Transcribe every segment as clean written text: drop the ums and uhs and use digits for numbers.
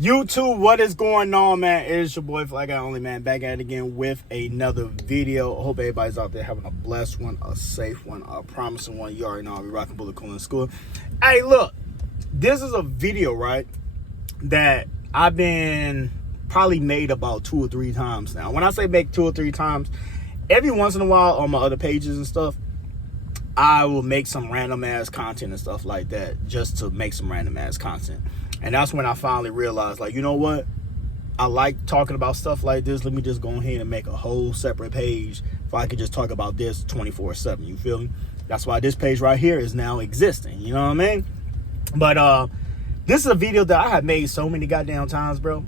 YouTube, what is going on, man? It is your boy Fly Guy Only, man, back at it again with another video. I hope everybody's out there having a blessed one, a safe one, a promising one. You already know I'll be rocking Bullet Cool in school. Hey, look, this is a video, right, that I've been probably made about 2 or 3 times now. When I say make 2 or 3 times, every once in a while on my other pages and stuff, I will make some random ass content and stuff like that just to make some random ass content. And that's when I finally realized, like, you know what? I like talking about stuff like this. Let me just go ahead and make a whole separate page if I could just talk about this 24/7. You feel me? That's why this page right here is now existing. You know what I mean? But this is a video that I have made so many goddamn times, bro.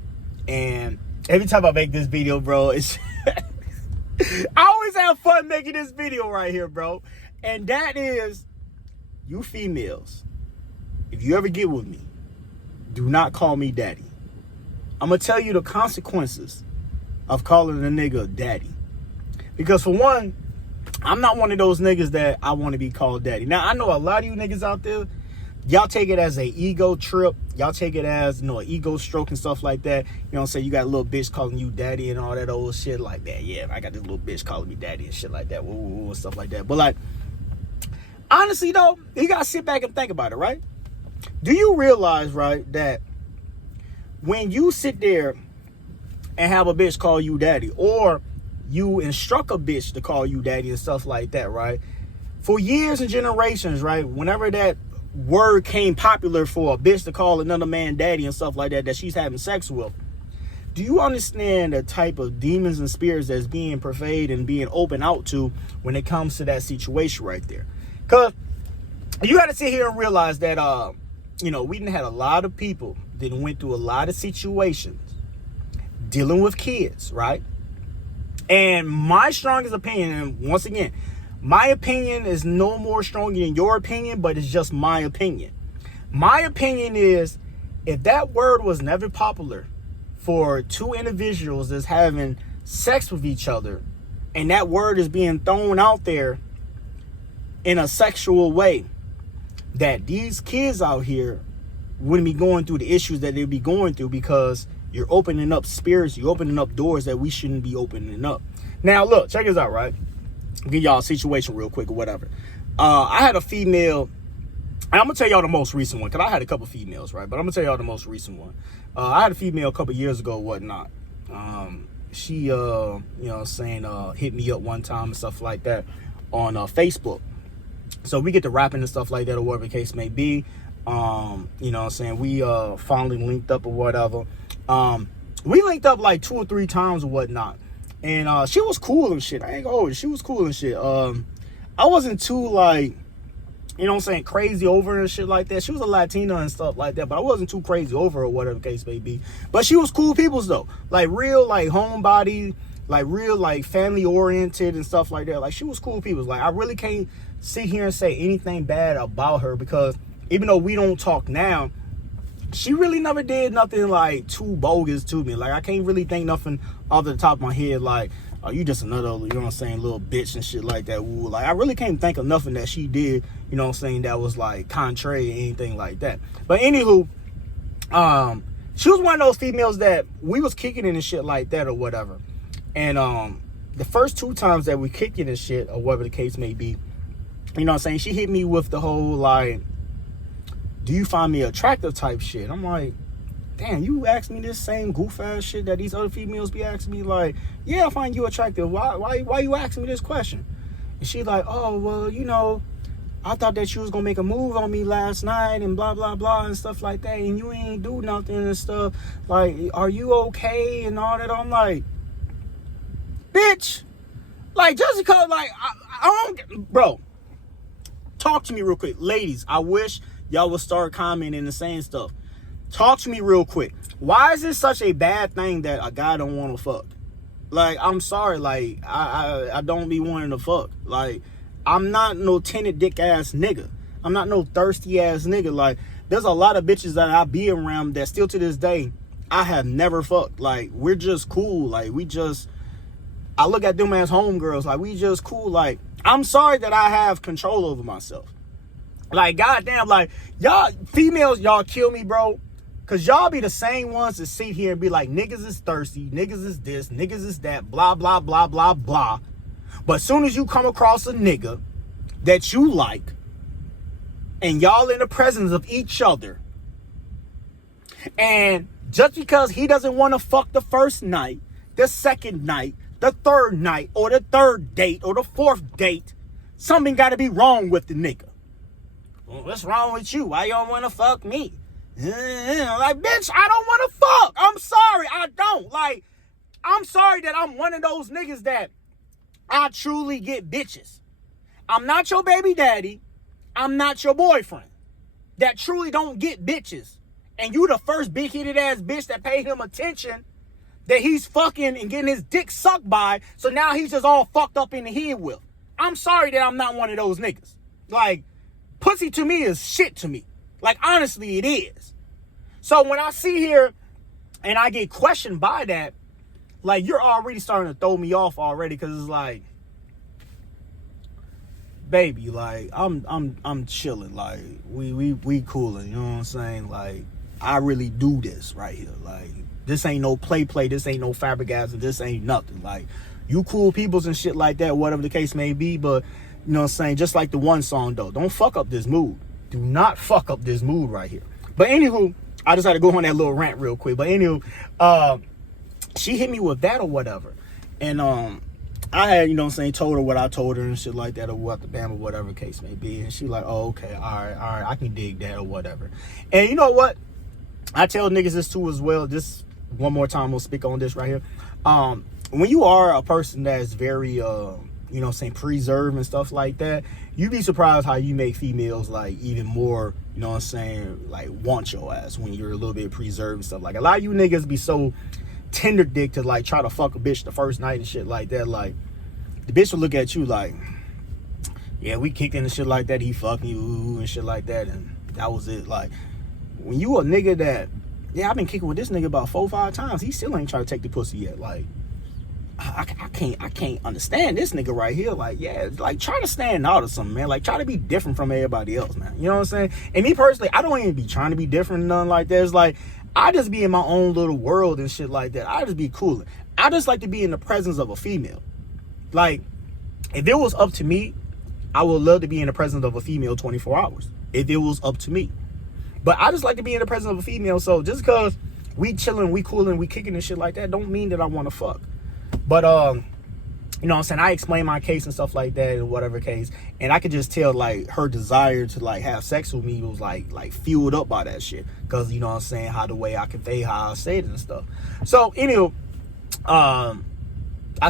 And every time I make this video, bro, it's I always have fun making this video right here, bro. And that is, you females, if you ever get with me, do not call me daddy. I'm going to tell you the consequences of calling a nigga daddy. Because for one, I'm not one of those niggas that I want to be called daddy. Now, I know a lot of you niggas out there, y'all take it as a ego trip. Y'all take it as, you know, an ego stroke and stuff like that. You know what I'm saying? You got a little bitch calling you daddy and all that old shit like that. Yeah, I got this little bitch calling me daddy and shit like that. Woo, and stuff like that. But like, honestly though, you got to sit back and think about it, right? Do you realize, right, that when you sit there and have a bitch call you daddy, or you instruct a bitch to call you daddy and stuff like that, right? For years and generations, right, whenever that word came popular for a bitch to call another man daddy and stuff like that, that she's having sex with, do you understand the type of demons and spirits that's being pervaded and being opened out to when it comes to that situation right there? Because you got to sit here and realize that, you know, we done had a lot of people that went through a lot of situations dealing with kids, right? And my strongest opinion, and once again, my opinion is no more stronger than your opinion, but it's just my opinion. My opinion is, if that word was never popular for 2 individuals that's having sex with each other, and that word is being thrown out there in a sexual way, that these kids out here wouldn't be going through the issues that they'd be going through, because you're opening up spirits, you're opening up doors that we shouldn't be opening up. Now, look, check this out, right? I'll give y'all a situation real quick or whatever. I had a female, and I'm going to tell y'all the most recent one, because I had a couple females, right? But I'm going to tell y'all the most recent one. I had a female a couple years ago or whatnot. She, you know what I'm saying, hit me up one time and stuff like that on Facebook. So we get to rapping and stuff like that, or whatever the case may be. You know what I'm saying? We finally linked up or whatever. We linked up like 2 or 3 times or whatnot. And she was cool and shit. I ain't gonna hold it. She was cool and shit. I wasn't too, like, you know what I'm saying, crazy over her and shit like that. She was a Latina and stuff like that, but I wasn't too crazy over her or whatever the case may be. But she was cool peoples though. Like real, like, homebody, like real, like, family oriented and stuff like that. Like, she was cool peoples. Like, I really can't sit here and say anything bad about her, because even though we don't talk now, she really never did nothing like too bogus to me. Like, I can't really think nothing off the top of my head like, oh, you just another, you know what I'm saying, little bitch and shit like that. Ooh, like, I really can't think of nothing that she did, you know what I'm saying, that was like contrary or anything like that. But anywho, she was one of those females that we was kicking in and shit like that or whatever. And the first 2 times that we kicked in and shit or whatever the case may be, you know what I'm saying, she hit me with the whole, like, do you find me attractive type shit. I'm like, damn, you asked me this same goof ass shit that these other females be asking me. Like, yeah, I find you attractive. Why you asking me this question? And she like, oh, well, you know, I thought that you was gonna make a move on me last night and blah blah blah and stuff like that, and you ain't do nothing and stuff. Like, are you okay and all that? I'm like, bitch, like, just because, like, I don't, bro, talk to me real quick. Ladies, I wish y'all would start commenting and saying stuff. Talk to me real quick. Why is it such a bad thing that a guy don't want to fuck? Like, I'm sorry, like, I don't be wanting to fuck. Like, I'm not no tenant dick ass nigga. I'm not no thirsty ass nigga. Like, there's a lot of bitches that I be around that still to this day I have never fucked. Like, we're just cool. Like, we just, I look at them as homegirls. Like, we just cool. Like, I'm sorry that I have control over myself. Like, goddamn, like, y'all females, y'all kill me, bro. Because y'all be the same ones that sit here and be like, niggas is thirsty, niggas is this, niggas is that, blah, blah, blah, blah, blah. But as soon as you come across a nigga that you like, and y'all in the presence of each other, and just because he doesn't want to fuck the first night, the second night, the third night, or the third date, or the fourth date, something got to be wrong with the nigga. Well, what's wrong with you? Why you don't want to fuck me? Like, bitch, I don't want to fuck. I'm sorry, I don't. Like, I'm sorry that I'm one of those niggas that I truly get bitches. I'm not your baby daddy. I'm not your boyfriend. That truly don't get bitches. And you the first big-headed ass bitch that paid him attention that he's fucking and getting his dick sucked by. So now he's just all fucked up in the head with. I'm sorry that I'm not one of those niggas. Like, pussy to me is shit to me. Like, honestly, it is. So when I see here and I get questioned by that, like, you're already starting to throw me off already, because it's like, baby, like, I'm chilling. Like, we cooling, you know what I'm saying? Like, I really do this right here. Like, this ain't no play. This ain't no fabrigasm. This ain't nothing. Like, you cool peoples and shit like that, whatever the case may be. But, you know what I'm saying? Just like the one song, though. Don't fuck up this mood. Do not fuck up this mood right here. But anywho, I just had to go on that little rant real quick. But anywho, she hit me with that or whatever. And I had, you know what I'm saying, told her what I told her and shit like that, or what the bam or whatever case may be. And she like, oh, okay, all right, I can dig that or whatever. And you know what? I tell niggas this too as well. Just one more time, we'll speak on this right here. When you are a person that's very, you know what I'm saying, preserved and stuff like that, you'd be surprised how you make females, like, even more, you know what I'm saying, like, want your ass when you're a little bit preserved and stuff. Like, a lot of you niggas be so tender dick to, like, try to fuck a bitch the first night and shit like that. Like, the bitch will look at you like, yeah, we kicked in and shit like that, he fucking you and shit like that, and that was it. Like, when you a nigga that, yeah, I've been kicking with this nigga about 4 or 5 times, he still ain't trying to take the pussy yet. Like, I can't understand this nigga right here. Like, yeah, like, try to stand out or something, man. Like, try to be different from everybody else, man. You know what I'm saying? And me personally, I don't even be trying to be different and nothing like that. It's like, I just be in my own little world and shit like that. I just be cooling. I just like to be in the presence of a female. Like, if it was up to me, I would love to be in the presence of a female 24 hours. If it was up to me. But I just like to be in the presence of a female. So just because we chilling, we cooling, we kicking and shit like that, don't mean that I want to fuck. But, you know what I'm saying, I explain my case and stuff like that, or whatever case, and I could just tell, like, her desire to, like, have sex with me was, like fueled up by that shit. Because, you know what I'm saying, how the way I convey how I say it and stuff. So, anyway, I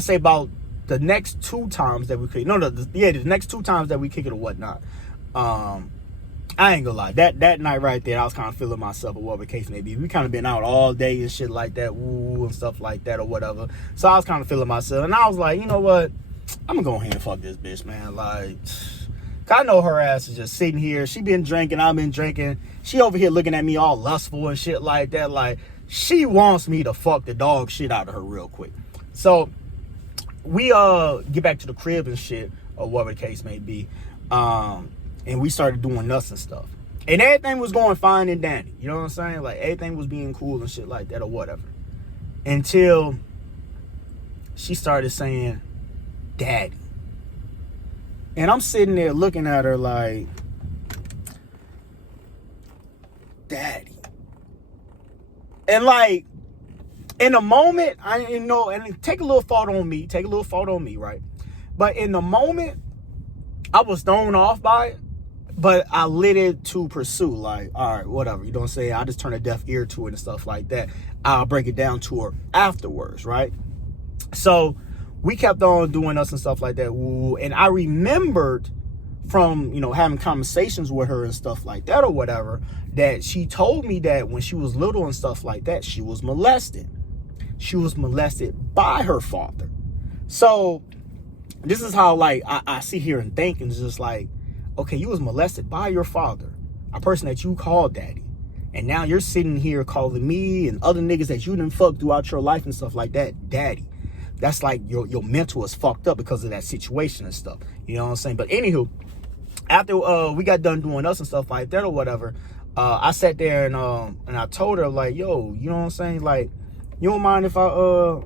say about the next 2 times that we kick, the next 2 times that we kick it or whatnot, I ain't gonna lie, that night right there, I was kind of feeling myself or whatever the case may be. We kind of been out all day and shit like that, woo, and stuff like that or whatever. So I was kind of feeling myself, and I was like, you know what? I'm gonna go ahead and fuck this bitch, man. Like, I know her ass is just sitting here. She been drinking, I've been drinking. She over here looking at me all lustful and shit like that. Like, she wants me to fuck the dog shit out of her real quick. So we get back to the crib and shit, or whatever the case may be. And we started doing nuts and stuff. And everything was going fine and dandy. You know what I'm saying? Like, everything was being cool and shit like that or whatever. Until she started saying, daddy. And I'm sitting there looking at her like, daddy. And, like, in a moment, I didn't know, and take a little thought on me, right? But in the moment, I was thrown off by it. But I lit it to pursue, like, all right, whatever. You know what I'm saying? I just turn a deaf ear to it and stuff like that. I'll break it down to her afterwards, right? So we kept on doing us and stuff like that. Ooh, and I remembered from, you know, having conversations with her and stuff like that or whatever, that she told me that when she was little and stuff like that, she was molested. She was molested by her father. So this is how, like, I sit here and think, and it's just like, okay, you was molested by your father, a person that you called daddy. And now you're sitting here calling me and other niggas that you didn't fuck throughout your life and stuff like that daddy. That's like your mental is fucked up because of that situation and stuff. You know what I'm saying? But anywho, after we got done doing us and stuff like that or whatever, I sat there and I told her, like, yo, you know what I'm saying? Like, you don't mind if I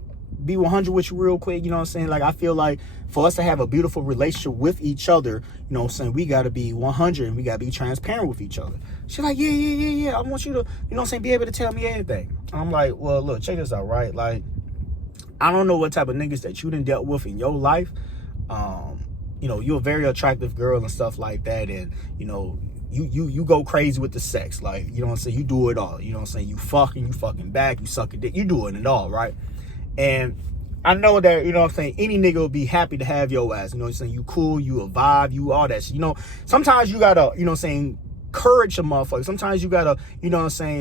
be 100 with you real quick? You know what I'm saying? Like, I feel like for us to have a beautiful relationship with each other, you know what I'm saying, we got to be 100 and we got to be transparent with each other. She's like, yeah. I want you to, you know what I'm saying, be able to tell me anything. I'm like, well, look, check this out, right? Like, I don't know what type of niggas that you done dealt with in your life. You know, you're a very attractive girl and stuff like that. And, you know, you go crazy with the sex. Like, you know what I'm saying? You do it all. You know what I'm saying? You fucking back, you sucking dick, you doing it all, right? And I know that, you know what I'm saying, any nigga will be happy to have your ass. You know what I'm saying? You cool, you a vibe, you all that shit. You know, sometimes you gotta, you know what I'm saying, courage a motherfucker. Sometimes you gotta, you know what I'm saying,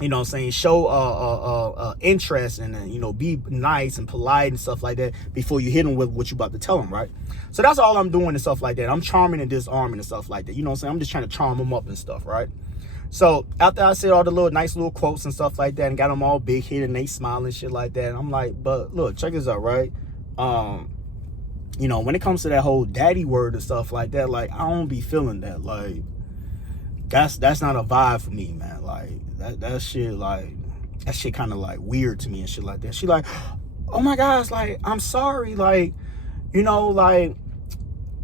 you know what I'm saying, show interest and, you know, be nice and polite and stuff like that before you hit them with what you about to tell them, right? So that's all I'm doing and stuff like that. I'm charming and disarming and stuff like that. You know what I'm saying? I'm just trying to charm them up and stuff, right? So after I said all the nice little quotes and stuff like that and got them all big hit and they smiling shit like that, and I'm like, but look, check this out, right? You know, when it comes to that whole daddy word and stuff like that, like, I don't be feeling that. Like, that's not a vibe for me, man. Like, that shit, like, that shit kind of like weird to me and shit like that. She like, oh my gosh, like, I'm sorry, like, you know, like,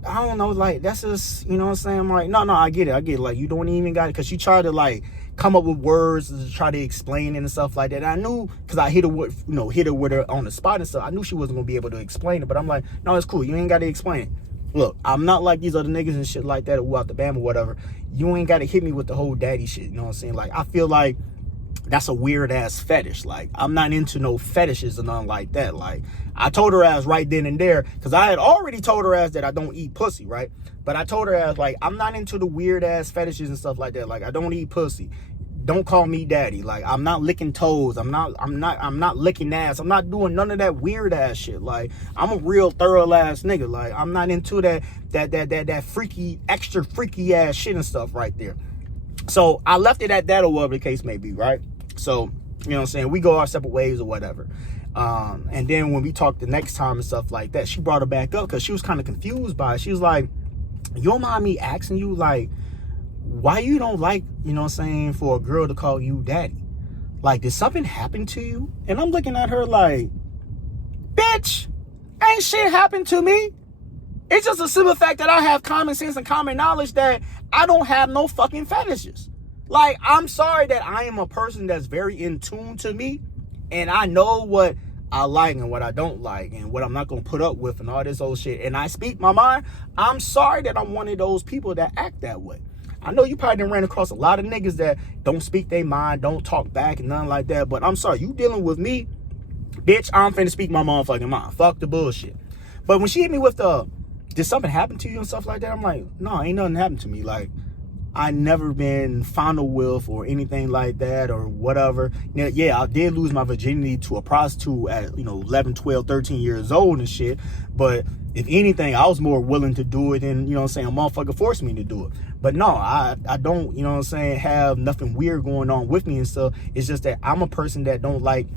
I don't know, like, that's just, you know what I'm saying? I'm like, no, I get it. Like, you don't even got it. Because she tried to, like, come up with words to try to explain it and stuff like that. And I knew, because I hit her with her on the spot and stuff, I knew she wasn't going to be able to explain it. But I'm like, no, it's cool. You ain't got to explain it. Look, I'm not like these other niggas and shit like that who out the bam or whatever. You ain't got to hit me with the whole daddy shit. You know what I'm saying? Like, I feel like that's a weird ass fetish. Like, I'm not into no fetishes or nothing like that. Like, I told her ass right then and there, because I had already told her ass that I don't eat pussy, right? But I told her ass, like, I'm not into the weird ass fetishes and stuff like that. Like, I don't eat pussy. Don't call me daddy. Like, I'm not licking toes. I'm not licking ass. I'm not doing none of that weird ass shit. Like, I'm a real thorough ass nigga. Like, I'm not into that freaky, extra freaky ass shit and stuff right there. So I left it at that, or whatever the case may be, right? So, you know what I'm saying, we go our separate ways or whatever. And then when we talked the next time and stuff like that, she brought her back up because she was kind of confused by it. She was like, you don't mind me asking you, like, why you don't like, you know what I'm saying, for a girl to call you daddy? Like, did something happen to you? And I'm looking at her like, bitch, ain't shit happened to me. It's just a simple fact that I have common sense and common knowledge that I don't have no fucking fetishes. Like, I'm sorry that I am a person that's very in tune to me, and I know what I like and what I don't like and what I'm not going to put up with and all this old shit. And I speak my mind. I'm sorry that I'm one of those people that act that way. I know you probably done ran across a lot of niggas that don't speak their mind, don't talk back and nothing like that. But I'm sorry, you dealing with me, bitch, I'm finna speak my motherfucking mind. Fuck the bullshit. But when she hit me with did something happen to you and stuff like that? I'm like, no, ain't nothing happened to me. Like, I never been fondled with or anything like that or whatever. Now, yeah, I did lose my virginity to a prostitute at, 11, 12, 13 years old and shit. But if anything, I was more willing to do it than, you know what I'm saying, a motherfucker forced me to do it. But no, I don't, you know what I'm saying, have nothing weird going on with me and stuff. It's just that I'm a person that don't like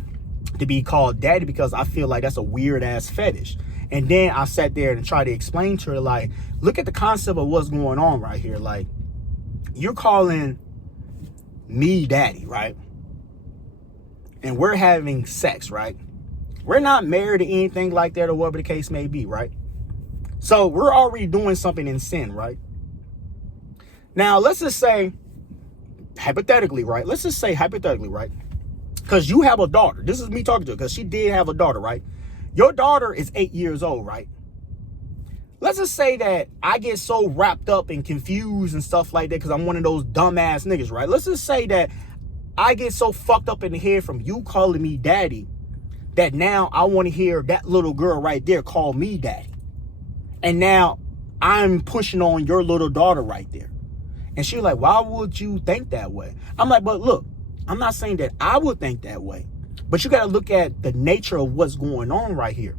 to be called daddy because I feel like that's a weird ass fetish. And then I sat there and tried to explain to her, like, look at the concept of what's going on right here. Like, you're calling me daddy, right? And we're having sex, right? We're not married or anything like that or whatever the case may be, right? So we're already doing something in sin, right? Now, let's just say, hypothetically, right? Let's just say hypothetically, right? Because you have a daughter. This is me talking to her because she did have a daughter, right? Your daughter is 8 years old, right? Let's just say that I get so wrapped up and confused and stuff like that because I'm one of those dumbass niggas, right? Let's just say that I get so fucked up in the head from you calling me daddy that now I want to hear that little girl right there call me daddy. And now I'm pushing on your little daughter right there. And she's like, why would you think that way? I'm like, but look, I'm not saying that I would think that way. But you got to look at the nature of what's going on right here.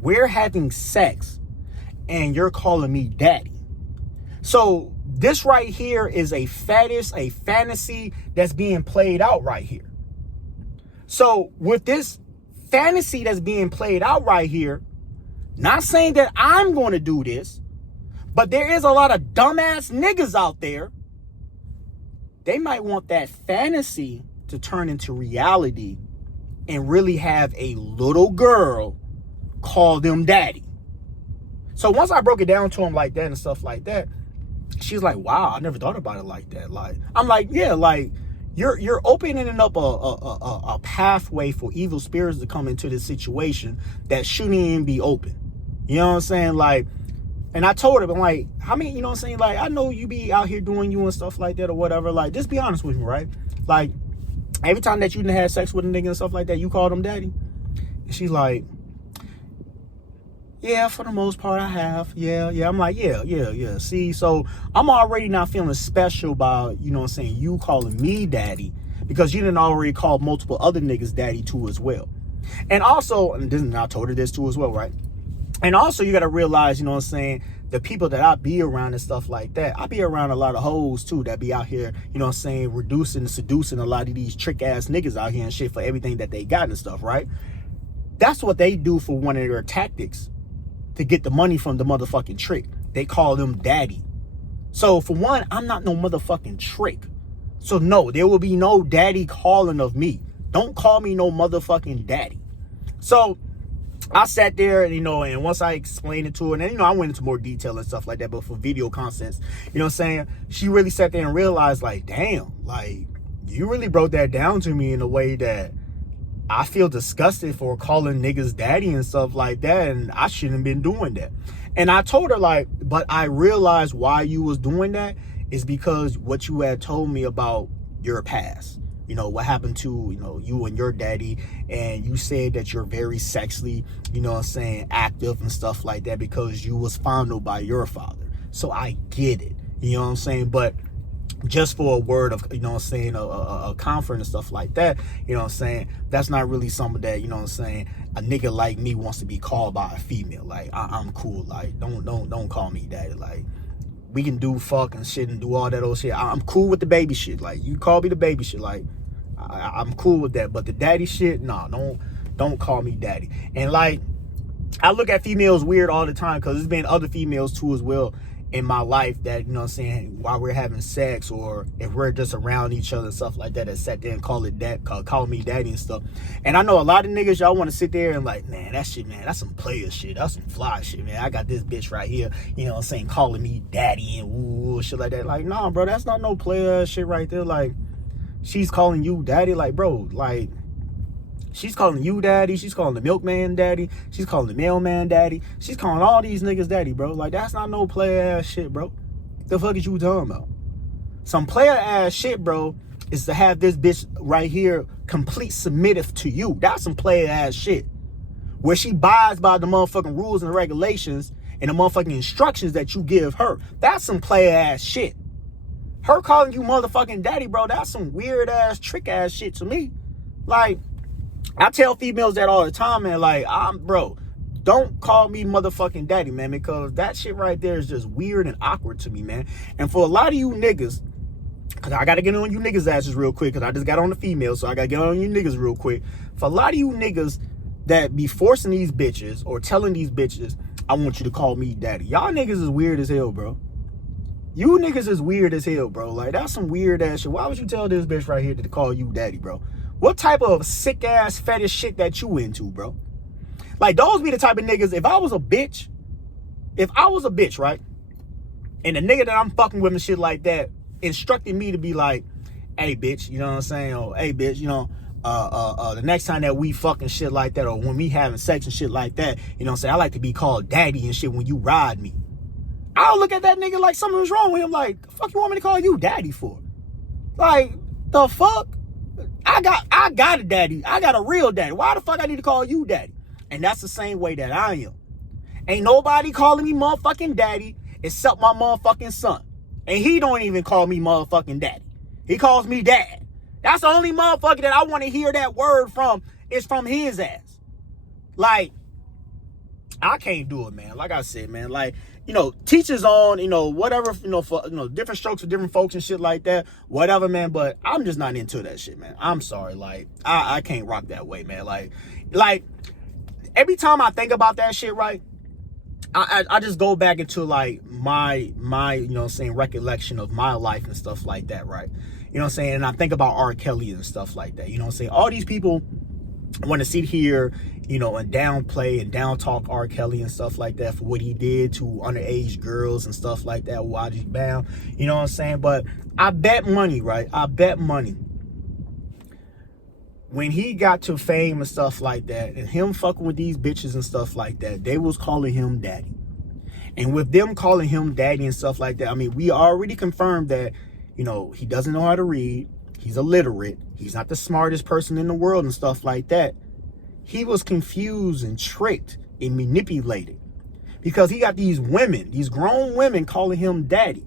We're having sex and you're calling me daddy. So this right here is a fetish, a fantasy that's being played out right here. So with this fantasy that's being played out right here, not saying that I'm going to do this, but there is a lot of dumbass niggas out there they might want that fantasy to turn into reality and really have a little girl call them daddy. So once I broke it down to him like that and stuff like that, she's like, wow, I never thought about it like that. Like, I'm like, yeah, like you're opening up a pathway for evil spirits to come into this situation that shouldn't even be open. You know what I'm saying? Like, and I told her, I'm like, how many, you know what I'm saying? Like, I know you be out here doing you and stuff like that or whatever. Like, just be honest with me, right? Like, every time that you didn't have sex with a nigga and stuff like that, you called him daddy? And she's like, yeah, for the most part, I have. Yeah. I'm like, yeah. See, so I'm already not feeling special about, you know what I'm saying, you calling me daddy because you didn't already call multiple other niggas daddy too as well. And also, and I told her this too as well, right? And also, you got to realize, you know what I'm saying, the people that I be around and stuff like that, I be around a lot of hoes too that be out here, you know what I'm saying, reducing and seducing a lot of these trick ass niggas out here and shit for everything that they got and stuff, right? That's what they do for one of their tactics to get the money from the motherfucking trick. They call them daddy. So for one, I'm not no motherfucking trick. So no, there will be no daddy calling of me. Don't call me no motherfucking daddy. So I sat there, and, you know, and once I explained it to her, and then, you know, I went into more detail and stuff like that, but for video contents, you know what I'm saying? She really sat there and realized, like, damn, like, you really broke that down to me in a way that I feel disgusted for calling niggas daddy and stuff like that, and I shouldn't have been doing that. And I told her, like, but I realized why you was doing that is because what you had told me about your past. You know, what happened to, you know, you and your daddy, and you said that you're very sexually, you know what I'm saying, active and stuff like that because you was fondled by your father. So I get it, you know what I'm saying? But just for a word of, you know what I'm saying, a comfort and stuff like that, you know what I'm saying, that's not really something that, you know what I'm saying, a nigga like me wants to be called by a female. Like, I'm cool. Like, don't call me daddy. Like, we can do fuck and shit and do all that old shit. I'm cool with the baby shit. Like, you call me the baby shit. Like, I'm cool with that. But the daddy shit, nah, don't call me daddy. And like, I look at females weird all the time because there's been other females too as well in my life that, you know what I'm saying, while we're having sex or if we're just around each other and stuff like that sat there and call me daddy and stuff. And I know a lot of niggas, y'all want to sit there and like, man, that shit, man, that's some player shit. That's some fly shit, man. I got this bitch right here, you know what I'm saying, calling me daddy and woo, shit like that. Like, nah, bro, that's not no player shit right there. Like, she's calling you daddy. Like, bro, like, she's calling you daddy. She's calling the milkman daddy. She's calling the mailman daddy. She's calling all these niggas daddy, bro. Like, that's not no player ass shit, bro. The fuck is you talking about? Some player ass shit, bro, is to have this bitch right here complete submissive to you. That's some player ass shit. Where she abides by the motherfucking rules and regulations and the motherfucking instructions that you give her. That's some player ass shit. Her calling you motherfucking daddy, bro, that's some weird ass trick ass shit to me. Like, I tell females that all the time, man. Like, bro, don't call me motherfucking daddy, man, because that shit right there is just weird and awkward to me, man. And for a lot of you niggas, because I got to get on you niggas' asses real quick, because I just got on the females, so I got to get on you niggas real quick. For a lot of you niggas that be forcing these bitches or telling these bitches, I want you to call me daddy. Y'all niggas is weird as hell, bro. You niggas is weird as hell, bro. Like, that's some weird ass shit. Why would you tell this bitch right here to call you daddy, bro? What type of sick ass fetish shit that you into, bro? Like, those be the type of niggas, if I was a bitch, right? And the nigga that I'm fucking with and shit like that instructed me to be like, hey, bitch, you know what I'm saying? Or, hey, bitch, you know, the next time that we fucking shit like that, or when we having sex and shit like that, you know what I'm saying? I like to be called daddy and shit when you ride me. I'll look at that nigga like something was wrong with him. Like, the fuck you want me to call you daddy for? Like, the fuck? I got a daddy. I got a real daddy. Why the fuck I need to call you daddy? And that's the same way that I am. Ain't nobody calling me motherfucking daddy except my motherfucking son. And he don't even call me motherfucking daddy. He calls me dad. That's the only motherfucker that I want to hear that word from is from his ass. Like, I can't do it, man. Like I said, man, like, you know, teachers on, you know, whatever, you know, for, you know, different strokes for different folks and shit like that, whatever, man. But I'm just not into that shit, man. I'm sorry. Like, I can't rock that way, man. Like every time I think about that shit, right, I just go back into like my, you know what I'm saying, recollection of my life and stuff like that, right? You You know what I'm saying? And I think about R. Kelly and stuff like that. You know what I'm saying? All these people want to sit here, you know, and downplay and down talk R. Kelly and stuff like that for what he did to underage girls and stuff like that while he's bound. You know what I'm saying? But I bet money, right? I bet money. When he got to fame and stuff like that, and him fucking with these bitches and stuff like that, they was calling him daddy. And with them calling him daddy and stuff like that, I mean, we already confirmed that, you know, he doesn't know how to read. He's illiterate. He's not the smartest person in the world and stuff like that. He was confused and tricked and manipulated because he got these women, these grown women calling him daddy.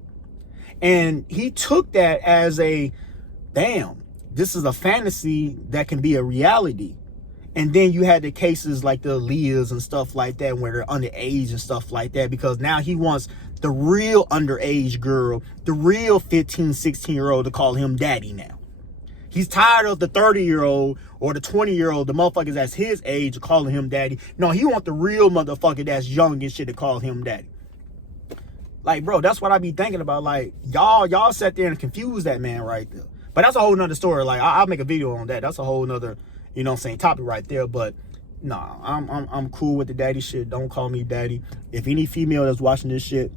And he took that as a, damn, this is a fantasy that can be a reality. And then you had the cases like the Aaliyahs and stuff like that where they're underage and stuff like that, because now he wants the real underage girl, the real 15, 16-year-old to call him daddy now. He's tired of the 30-year-old or the 20-year-old, the motherfuckers that's his age calling him daddy. No, he want the real motherfucker that's young and shit to call him daddy. Like, bro, that's what I be thinking about. Like, y'all sat there and confused that man right there. But that's a whole nother story. Like, I'll make a video on that. That's a whole nother, you know what I'm saying, topic right there. But nah, I'm cool with the daddy shit. Don't call me daddy. If any female that's watching this shit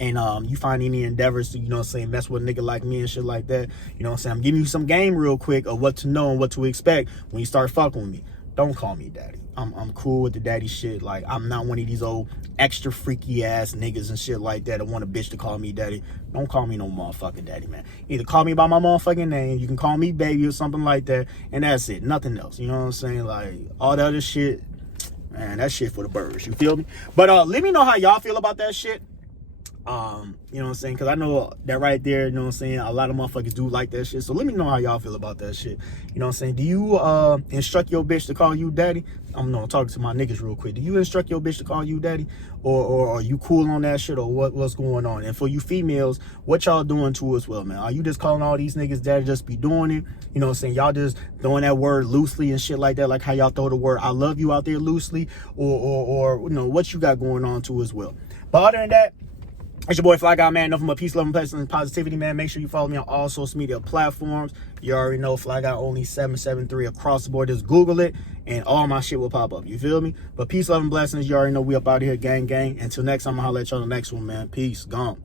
and you find any endeavors to, you know what I'm saying, mess with a nigga like me and shit like that, you know what I'm saying, I'm giving you some game real quick of what to know and what to expect when you start fucking with me. Don't call me daddy. I'm cool with the daddy shit. Like, I'm not one of these old extra freaky ass niggas and shit like that want a bitch to call me daddy. Don't call me no motherfucking daddy, man. Either call me by my motherfucking name, you can call me baby or something like that, and that's it. Nothing else. You know what I'm saying? Like, all the other shit, man, that shit for the birds. You feel me? But let me know how y'all feel about that shit. You know what I'm saying? Because I know that right there, you know what I'm saying, a lot of motherfuckers do like that shit. So let me know how y'all feel about that shit. You know what I'm saying? Do you instruct your bitch to call you daddy? I'm gonna talk to my niggas real quick. Do you instruct your bitch to call you daddy? Or are you cool on that shit? Or what's going on? And for you females, what y'all doing to us, well, man? Are you just calling all these niggas daddy, just be doing it? You know what I'm saying? Y'all just throwing that word loosely and shit like that, like how y'all throw the word I love you out there loosely? Or you know, what you got going on to as well? But other than that, it's your boy Fly Guy, man. Nothing but peace, love, and blessings and positivity, man. Make sure you follow me on all social media platforms. You already know Fly Guy only 773 across the board. Just Google it, and all my shit will pop up. You feel me? But peace, love, and blessings. You already know we up out here, gang, gang. Until next time, I'm gonna holler at y'all on the next one, man. Peace. Gone.